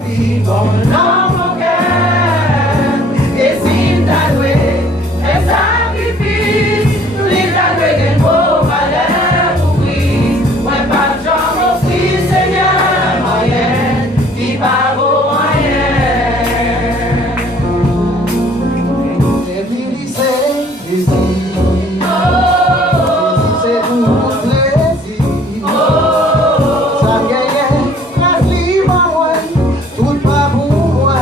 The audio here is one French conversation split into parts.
Bon nom mon cœur, et si t'as doué, et sacrifice, les t'as doué des mots malheurs pour Christ. Ouais, pas de gens m'offrir, Seigneur, moyen, qui va vos moyens. Et puis c'est plaisir, c'est tout plaisir. Ça gagne, la vie, moi, tout pas pour moi.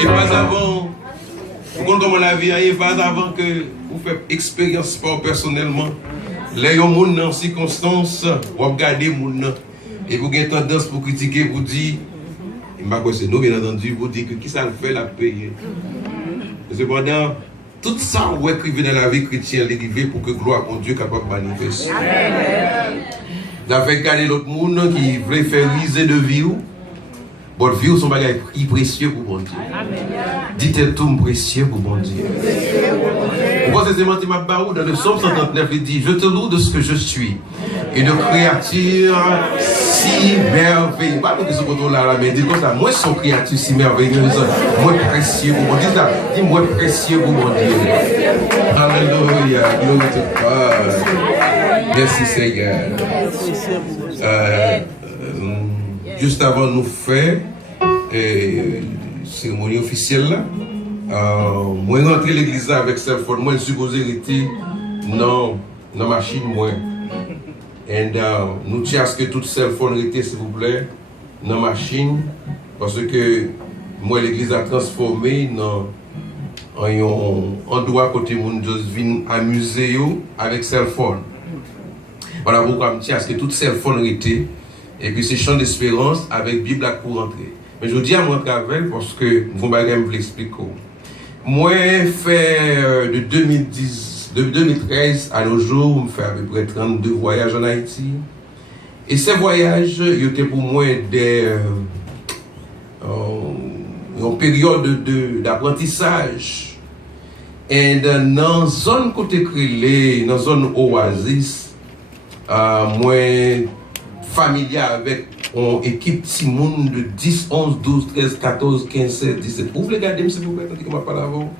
Et pas avant, vous comprenez comment la vie est, pas avant que vous faites expérience sport personnellement. Les gens dans circonstances, vous regardez les gens et vous avez tendance pour critiquer, vous dites, c'est nous bien entendu, vous dites que qui ça le fait la payer. Cependant, tout ça vous écrivez dans la vie chrétienne, l'arrivée pour que gloire à Dieu capable de manifester. Vous avez regardé l'autre monde qui voulait faire riser de vie. Votre vie, son bagage est précieux pour bon Dieu. Dites tout précieux pour bon Dieu. Pourquoi c'est menti ma barou dans le psaume 139, il dit, je te loue de ce que je suis. Une créature si merveilleuse. Pas que ce qu'on là, mais dis comme ça, moi, son créature si merveilleuse, moi précieux pour mon Dieu. Dis moi précieux pour mon Dieu. Alléluia, gloire to God. Merci Seigneur. Juste avant de nous faire cérémonie officielle là, moi rentrer l'église avec cell phone, moi je supposé être dans la machine moi. Et nous tiens à ce que tout cell phone était s'il vous plaît dans la machine parce que moi l'église a transformé dans un endroit côté moun juste vinn amuser avec cell phone. Voilà pourquoi je tiens à ce que tout cell phone était. Et puis c'est champ d'espérance avec Bible pour rentrer. Mais je dis à mon travail parce que vous m'avez expliqué. Moi, fait de 2013 à nos jours, je fais à peu près 32 voyages en Haïti. Et ces voyages, étaient pour moi une période d'apprentissage. Et dans la zone côté Crélé, dans la zone oasis, moi, familier avec une équipe Timoun de 10, 11, 12, 13, 14, 15, 16, 17. Vous voulez regarder, s'il vous plaît, tandis que je parle avant?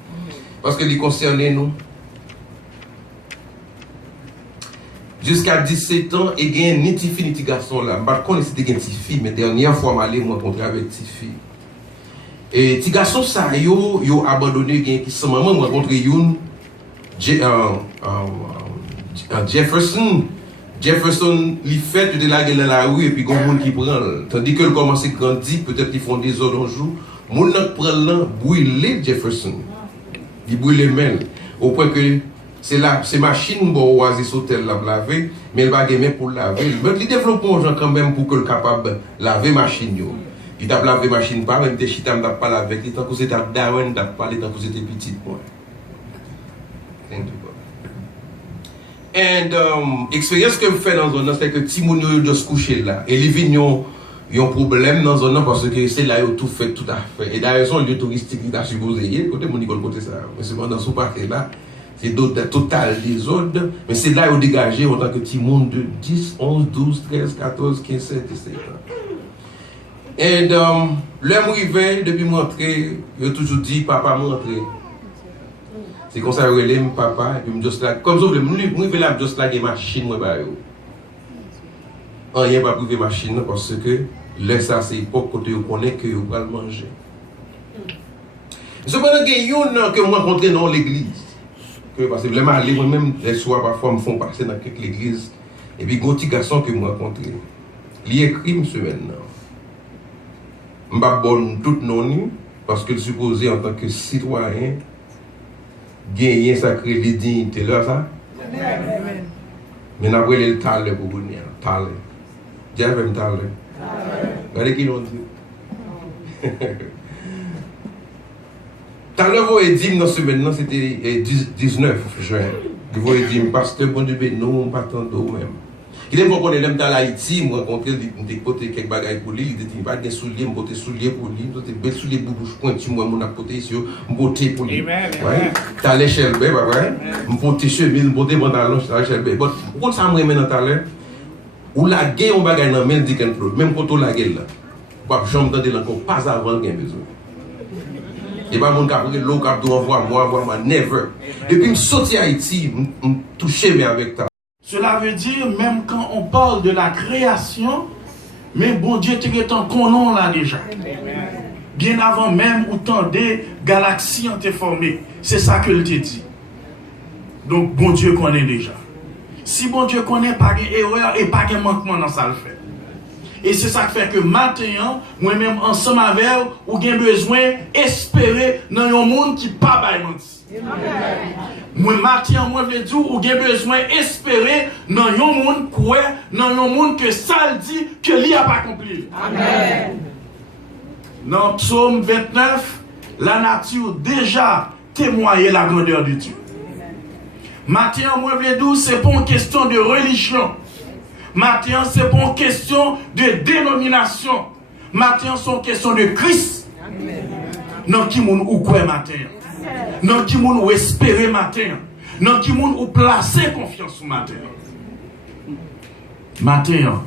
Parce que les concernés, nous. Jusqu'à 17 ans, il y a ni petite fille ni petit garçon là. Par contre, c'était une petite fille, mais dernière fois, je suis allé me rencontrer avec une petite fille. Et petit garçon, ça, yo abandonné, qui sont maman, je rencontré une Jefferson. Jefferson, il fait de la gueule dans la rue et puis il y a des gens qui prennent. Tandis que le commence à grandir, peut-être qu'ils font des ordres un jour. Les gens prennent là, brûlent Jefferson. Ils brûlent les mains. Au point que c'est machine pour oasis sauter la laver, mais il va gagner pour laver. Mais il développe un gens quand même pour que le capable de laver machine. Il t'a lavé machine pas, même des chita ne pas laver. Il t'a causé ta Darwin, t'a pas il t'a causé tes petites points. Et l'expérience que je fais dans zone c'est que Timoun de se coucher là et les vignes ont un problème dans zone parce que c'est là où tout fait tout à fait. Et d'ailleurs son lieu touristique qui t'a supposé y côté mon Nicole côté ça. Mais c'est dans ce parc là, c'est total des autres, mais c'est là où dégagé en tant que Timoun de 10, 11, 12, 13, 14, 15, 16, 17 ans. Et l'homme arrivé depuis m'entrer, il a toujours dit papa m'entrer. C'est comme ça que je relève papa et puis je dis là comme ça je me là juste là des machines moi ba yo. Rien pas privé machine parce que là ça c'est époque côté on connaît que on va le manger. Cependant il y a une que moi rencontré dans l'église que parce que vraiment aller moi même les soirs parfois me font passer dans quelques églises et puis un petit garçon que moi rencontré. Il écrit monsieur maintenant. M'pa bonne toute non parce que supposé en tant que citoyen gagner sacré les dignités là ça. Amen. Mais n'après le talent pour vous dire talent. Dieu aime talent. Regardez qui l'ont dit. Talent vous est dit dans ce maintenant c'était 19 juin. Vous est dit pasteur bon Dieu nous pas tant d'eau même. Il est bon qu'on est dans l'Haïti, moi rencontrer des côtés quelques bagages pour lui, il dit pas des souliers, me porter souliers pour lui, porter bel souliers bouche pointu moi mon apporter sur me porter pour lui. Ouais. T'as l'échelle ben pas vrai? Me porter chemise, me porter pantalon, t'as l'échelle ben. Bon, quand ça me remet dans talent ou la guerre on bagaille dans même dit qu'un problème, même quand on la guerre là. Pas jambe tenter encore pas avant gain besoin. Et pas mon cap l'eau cap doit voir moi never. Depuis me sortir Haïti, me toucher mais avec ta. Cela veut dire, même quand on parle de la création, mais bon Dieu te en connaît là déjà. Bien avant même où tant des galaxies ont été formées. C'est ça que te dit. Donc bon Dieu connaît déjà. Si bon Dieu connaît, pas d'erreur et pas de manquement dans ça le fait. Et c'est ça qui fait que maintenant, moi-même ensemble avec vous, vous avez besoin d'espérer dans un monde qui n'est pas menti. Moi, maintenant, moi, je veux dire, vous avez besoin d'espérer dans un monde quoi, dans un monde que ça le dit, que lui n'a pas accompli. Amen. Dans Psaume 29, la nature déjà témoigne la grandeur de Dieu. Maintenant, moi, je veux dire, ce n'est pas une question de religion. Maintenant, ce n'est pas une question de dénomination. Maintenant, c'est une question de Christ. Dans qui moun ou quoi matin? Dans qui moun ou espérer matin? Dans qui moun ou placer confiance au matin? Matin,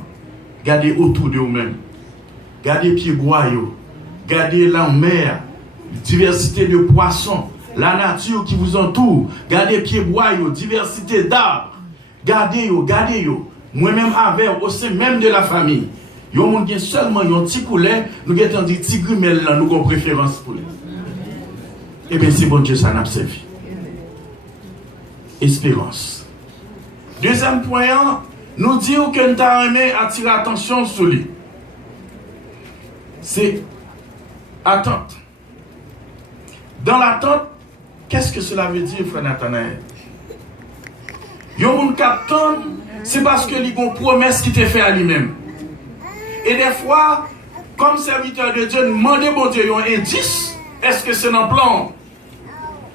gardez autour de vous-même. Gardez pieds boyaux. Gardez la mer, diversité de poissons, la nature qui vous entoure. Gardez pieds boyaux, diversité d'arbres. Gardez-yo, gardez-yo. Moi-même avec, au sein même de la famille. Yo moun gen seulement un petit poulet, nous avons dit petit grimel là, nous avons préférence pour lui. Eh bien, c'est bon Dieu, ça n'a pas servi. Espérance. Deuxième point, nous disons que nous avons aimé attirer l'attention sur lui. C'est attente. Dans l'attente, qu'est-ce que cela veut dire, frère Nathanaël? Yo moun capton, c'est parce que il y a une promesse qui t'est faite à lui-même. Et des fois, comme serviteur de Dieu, demandez bon Dieu un indice. Est-ce que c'est dans le plan?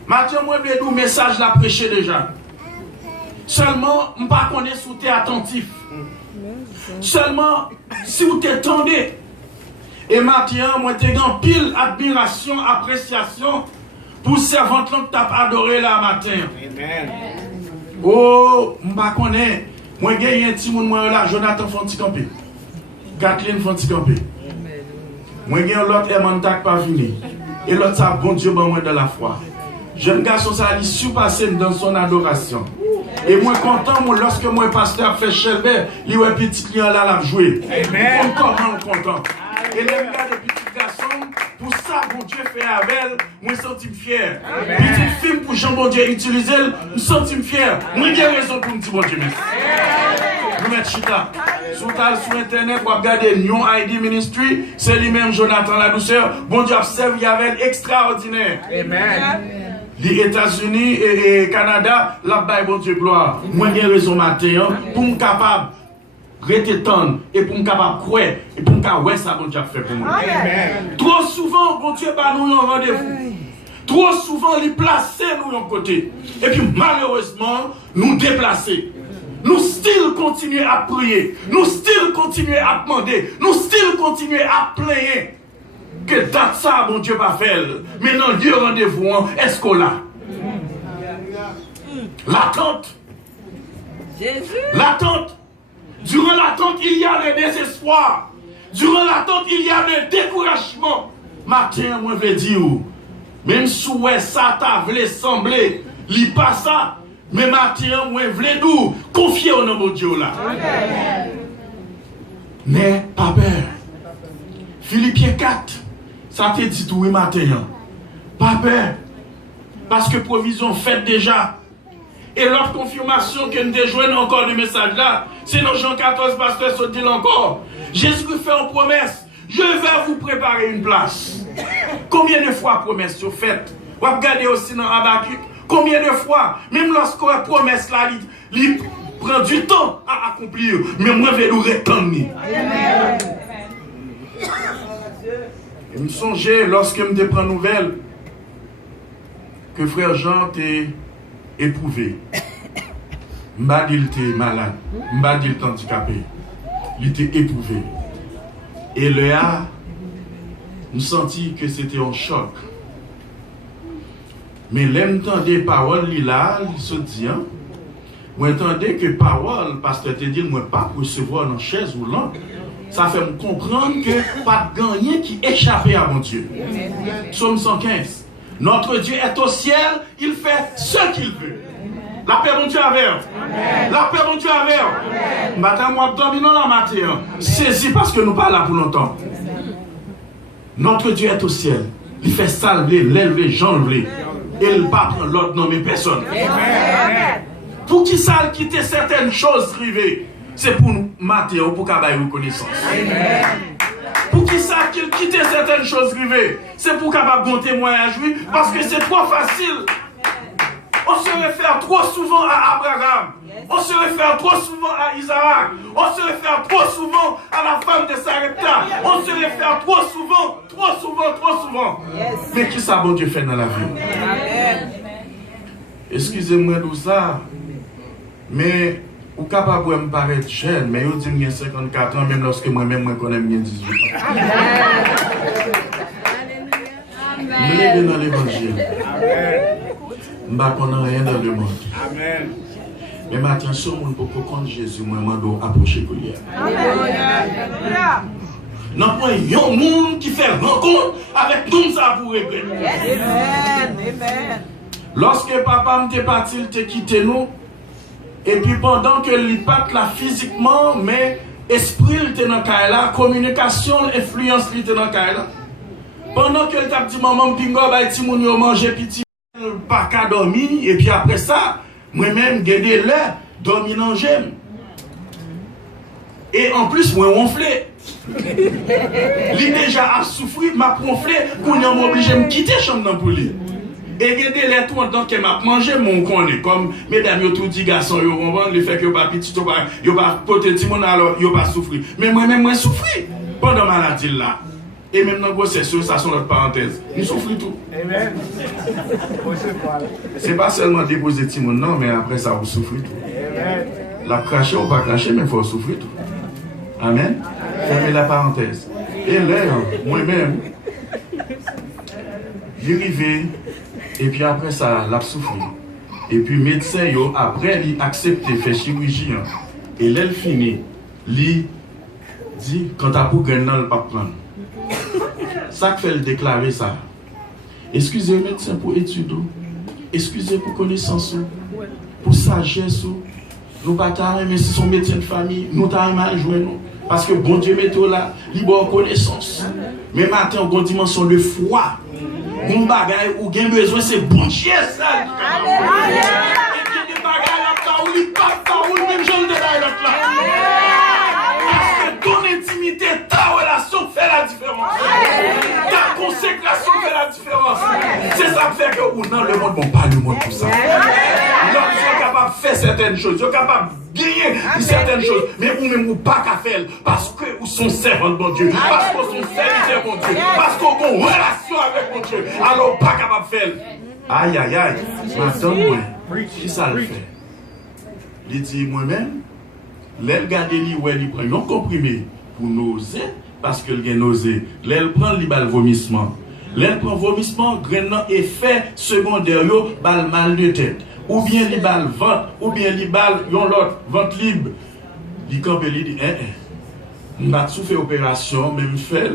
Mathieu, moi, je vais message la prêcher déjà. Seulement, je ne sais pas si vous êtes attentif. Seulement, si vous êtes tendez. Et Mathieu, moi, j'ai une pile admiration, appréciation pour servante que tu as adoré là matin. Amen. Oh, je ne sais pas moi, j'ai un petit monde là, Jonathan Fonticampé. Kathleen Fonticampé. Moi, j'ai l'autre Emantak pas venu. Et l'autre, ça, bon Dieu, bon moi dans la foi. Jeune garçon, ça a surpassé dans son adoration. Et moi, content, moi, lorsque moi, pasteur fait Shelbert, il y a un petit client là, l'a joué. Amen. Comment content. Et les gars, des petits garçons, pour ça, bon Dieu fait avec elle, moi, je suis fier. Petit film pour Jean, bon Dieu, utiliser, je suis fier. Moi, j'ai raison pour me dire, bon Dieu, merci. chita. Sous internet, vous regardez New ID Ministry, c'est lui-même Jonathan la douceur. Bon Dieu observe, il y avait extraordinaire. Amen. Les États-Unis et Canada, là-bas, bon Dieu gloire. Moi, j'ai raison matin pour me capable rester tendre et pour me capable croire et pour me capable ça, bon Dieu fait pour moi. Amen. Trop souvent, bon Dieu, bah, nous un rendez-vous. Trop souvent, il place nous d'un côté. Et puis, malheureusement, nous déplacer. Nous still continuer à prier. Nous still continuer à demander. Nous still continuer à plaindre. Que date ça, mon Dieu, va faire. Maintenant, Dieu rendez-vous, est-ce qu'on l'a? L'attente. L'attente. Durant l'attente, il y a le désespoir. Durant l'attente, il y a le découragement. Matin, moi, je vais dire, même si ça t'a voulu sembler, il pas ça. Mais matin, moi, je vais dire, confiez au nom de Dieu là. Mais, pas peur. Philippiens 4, ça te dit tout le matin. Pas peur. Parce que provision faite déjà. Et l'autre confirmation que nous déjouons encore le message là, c'est dans Jean 14, pasteur se dit encore. Jésus fait une promesse. Je vais vous préparer une place. Combien de fois promesse sont faites? Vous regardez aussi dans Habakkuk. Combien de fois, même lorsqu'on a promesse là, il prend du temps à accomplir. Mais moi, je vais nous retendre. Je me songeais lorsque je me prends nouvelle que frère Jean était éprouvé. Je m'a dit qu'il était malade. Je m'a dit qu'il était handicapé. Il était éprouvé. Et là, je senti que c'était un choc. Mais l'entendre des paroles, là, il se dit, moi entendais que parole, pasteur te dit, moi pas recevoir dans chaise ou là. Ça fait me comprendre que pas de gagné qui échappait à mon Dieu. Psaume 115. Notre Dieu est au ciel, il fait ce qu'il veut. La paix, mon Dieu, avec. La paix, mon Dieu, avec. Matin, moi, dominons la matière. Saisis parce que nous pas là pour longtemps. Notre Dieu est au ciel. Il fait salver, l'élever, j'enlever. Et il ne pas prendre l'autre nom, mais personne. Pour qui ça quitter certaines choses privées, c'est pour nous mater ou pour qu'on ait reconnaissance. Pour qui ça quitter certaines choses privées, c'est pour qu'on ait bon témoignage, oui, parce que c'est trop facile. On se réfère trop souvent à Abraham. On se réfère trop souvent à Isaac. On se réfère trop souvent à la femme de Sarepta. On se réfère trop souvent. Mais qui ça bon Dieu fait dans la vie? Excusez-moi de ça, mais ou capable de me paraître jeune, mais vous dites que j'ai 54 ans, même lorsque moi-même je connais 18 ans. Je me lève dans l'évangile. Je ne connais rien dans le monde. Amen. Mais ma attention, mon pour comprendre Jésus, moi, je dois approcher pour lui. Non, il y a un monde qui fait rencontre avec nous, ça pour régler. Lorsque papa m'était parti, il t'a quitté nous. Et puis pendant que il part là physiquement, mais esprit il était dans la communication, influence il était dans la. Pendant que il t'a dit maman pingo ba ti moun yo manger petit pas qu'à dormir et puis après ça, moi-même gardé là dormir dans j'aime. Et en plus moi ronflé. Lui déjà a souffert, m'a ronflé, qu'on y a obligé de me quitter chambre pour lui. Et regardez les tout en tant que m'a mangé mon connaît comme mesdames yo tout dit garçon yo comprendre le fait que pas petit yo pas porter petit monde alors yo pas souffrir mais moi même moi souffrir pendant maladie là et même dans grossesse ça sont notre parenthèse nous souffrons tout. Amen. C'est pas seulement déposer petit monde non mais après ça vous souffrez tout. Amen. La cracher ou pas cracher mais il faut souffrir tout. Amen. Fermez la parenthèse. Et là moi-même j'arrivais. Et puis après ça, l'a souffert. Et puis médecin, après, il accepte de faire chirurgie. Et là, il finit. Il dit, quand tu as pour gagner, il ne pas prendre. Ça fait le déclarer ça. Excusez médecin pour étude. Excusez pour connaissance. Pour sagesse. Nous ne pouvons pas mais si son médecin de famille, nous avons mal joué. Parce que bon Dieu met tout là, il a connaissance. Mais maintenant, on a une dimension de foi. Mon bagage ou gain besoin c'est bon Dieu ça. Et des bagages là où il pas où même je le déballe là. monde, non, le monde, bon, pas le monde pour ça. Donc, ils sont capables de faire certaines choses, ils sont capables de gagner certaines choses, mais vous-même, vous pas qu'à faire, parce que vous sont servants de mon Dieu, parce que vous sont serviteurs de mon Dieu, parce que vous avez une relation avec mon Dieu, alors pas capable de faire. Aïe, aïe, aïe, maintenant, moi, qui ça le fait? Il dit moi-même, l'aile garde li ouais li prend un comprimé pour nauser parce que il a nausée. L'aile prend li bal vomissement. L'aile prend vomissement, grain effet secondaire yo bal mal de tête. Ou bien li bal ventre, ou bien li bal yon l'autre ventre libre. Li campe li dit m'a tout fait opération même fait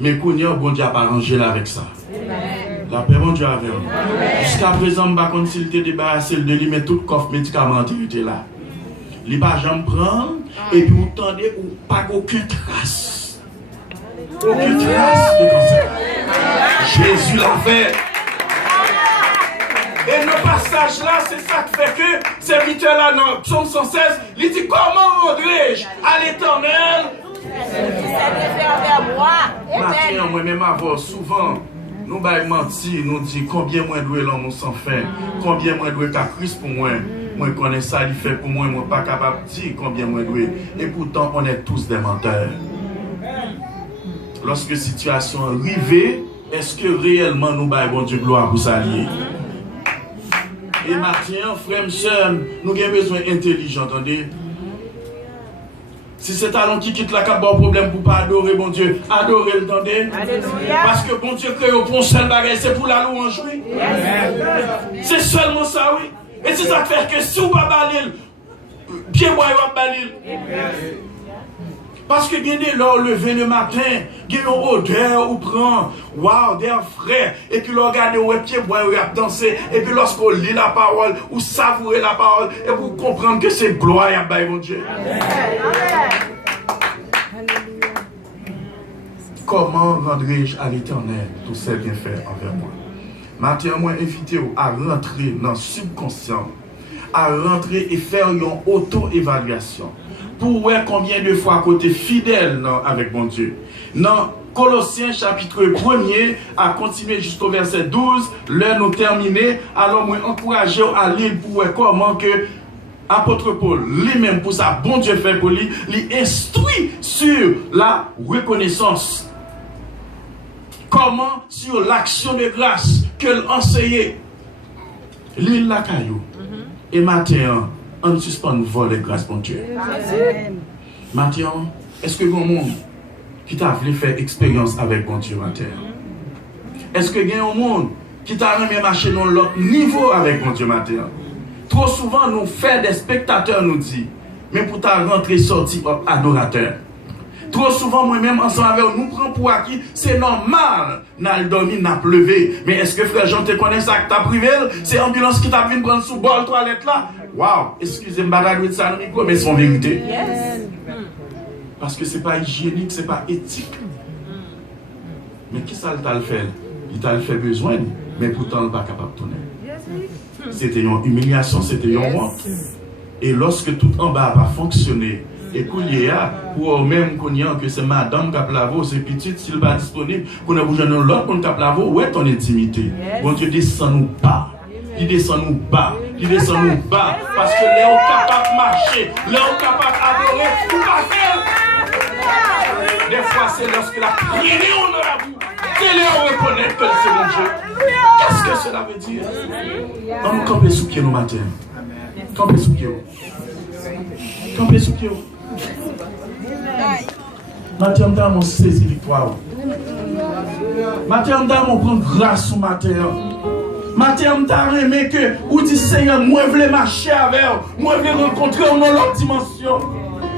mais connait bon Dieu a pas arrangé là avec ça. La paix bon Dieu avec nous. Jusqu'à présent m'a consulté débarrasser de lui mais tout coffre médicamenté était là. Il pas jamais prendre et puis vous tendez ou pas aucune trace. Aucune trace de cancer. Jésus l'a fait. Et le passage là, c'est ça qui fait que serviteur là dans Psaume 116, il dit comment rendrai-je à l'Éternel? Maintenant, moi-même avoir souvent nous mentir, nous dit combien moi dois l'homme sans fin, combien moi dois qu'à Christ pour moi. Moi connais ça, il fait pour moi, moi pas capable de dire combien moi dois. Et pourtant, on est tous des menteurs. Lorsque la situation arrive, est-ce que réellement nous baillons bon Dieu gloire pour s'allier? Et maintenant, frères et sœurs, nous avons besoin d'intelligence, entendez? Si c'est talent qui quitte la cap, bon problème pour pas adorer bon Dieu, adorer le tendez. Parce que bon Dieu crée pour un seul bagage, c'est pour la louange, oui. C'est seulement ça, oui. Et c'est ça qui fait que si vous ne pas balil, bien moi, vous balil. Parce que bien dès lors, levé le matin, il y a une odeur, ou prend, waouh, d'air frais, et puis vous regardez, vous pied bois, vous danser, et puis lorsqu'on lit la parole, ou savourez la parole, et vous comprenez que c'est gloire à mon Dieu. Comment rendrai-je à l'Éternel tous ces bienfaits envers moi? Maintenant, moi, invité à rentrer dans le subconscient, à rentrer et faire une auto-évaluation. Pour voir combien de fois côté fidèle avec mon Dieu. Dans Colossiens chapitre 1er, à continuer jusqu'au verset 12, là nous terminer, alors moi encourager à lire pour voir comment que apôtre Paul, lui-même pour ça, bon Dieu fait pour lui, instruit sur la reconnaissance. Comment sur l'action de grâce que l'enseigne. L'île la caillou. Et maintenant, on suspend vol de grâce, mon Dieu. Maintenant, est-ce que le monde qui t'a voulu faire expérience avec mon Dieu, maintenant? Est-ce que il y a un monde qui t'a même marché dans l'autre niveau avec mon Dieu, maintenant? Trop souvent, nous faisons des spectateurs, nous dit, mais pour ta rentrée sortie adorateur. Trop souvent, moi-même, ensemble avec nous, prenons pour acquis, c'est normal, n'a dormi, n'a pleuvé. Mais est-ce que frère Jean te connaît ça que t'as privé? C'est l'ambulance qui t'a venu prendre sous bol toilette là? Waouh, excusez-moi, de ça dans le micro, mais c'est en vérité. Yes. Parce que c'est pas hygiénique, c'est pas éthique. Mais qui ça t'a le fait? Il t'a le fait besoin, mais pourtant, il n'est pas capable de tourner. C'était une humiliation, c'était une honte. Et lorsque tout en bas va fonctionner, et pour ou même que c'est madame qui a plavo, c'est petite, s'il n'est pas disponible, qu'on a besoin de l'autre qui a plavo, où est ton intimité? Bon Dieu, descend-nous pas. Il descend nous bas, il descend nous bas, parce que les gens capables de marcher, les gens capables d'adorer, tout à fait. Des fois, c'est lorsque la prière on a la boue, que les gens reconnaissent que c'est mon Dieu. Qu'est-ce que cela veut dire? On nous campe sous pied nos matins. Campe sous pied. Campe sous pied. Matin, on saisit victoire. Matin, on prend grâce au matin. Matin, on aimé que, ou dit Seigneur, moi je veux marcher avec vous, moi je veux rencontrer dans l'autre dimension.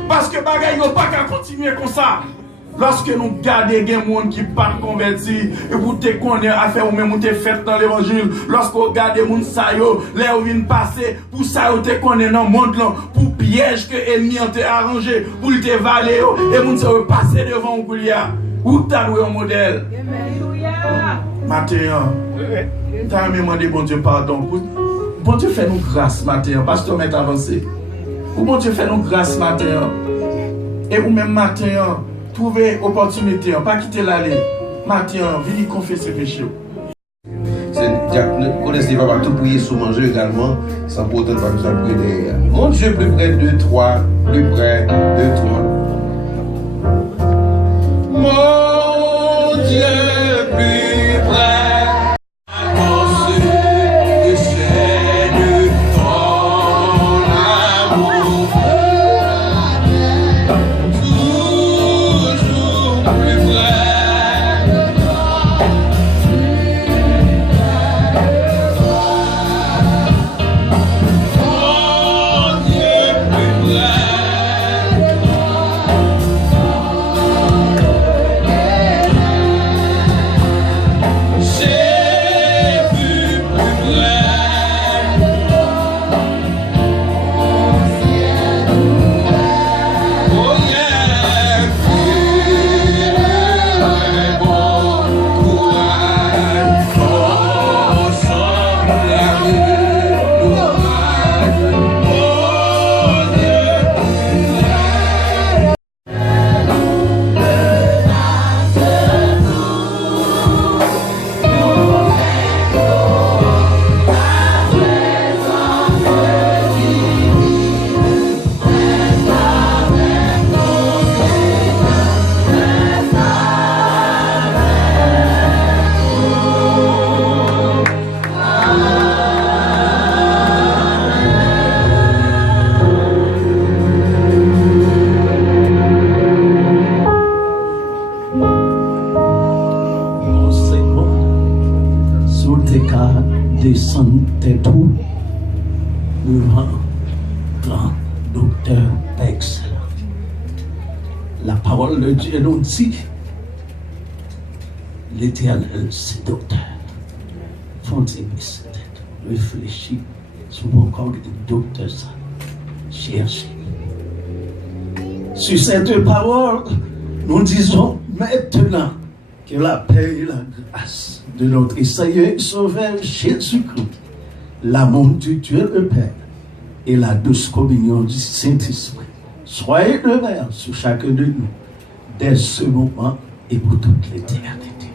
Parce que bagaille n'a pas qu'à continuer comme ça. Lorsque nous regardons des gens qui ne sont pas convertis, et vous te connaissez à faire ou même vous te faites dans l'évangile, lorsque vous regardez des gens, les gens viennent passer, pour ça vous te connaissez dans le monde, pour piège que l'ennemi a arrangé, pour te valer, et vous te passer devant vous, où tu as un modèle. Matin, tu as demandé bon Dieu pardon. Bon Dieu fait nous grâce matin, pasteur m'est avancé. Bon Dieu fait nous grâce matin. Et vous même matin, trouver opportunité, pas quitter l'allée. Matin, venez confesser péché. connaissez pas tout prier sous manger également, sans pour autant pas besoin de prier derrière. Mon Dieu plus près de toi, plus près de toi. Mon Dieu plus près. Descendez tout devant grand docteur excellent. La parole de Dieu nous dit, l'Éternel c'est docteur. Fondez cette tête, réfléchis sur mon corps de docteur ça. Cherchez. Sur cette parole, nous disons maintenant que la paix et la grâce de notre Seigneur et Sauveur Jésus-Christ, l'amour du Dieu le Père et la douce communion du Saint-Esprit soyez demeurés sur chacun de nous dès ce moment et pour toute l'éternité.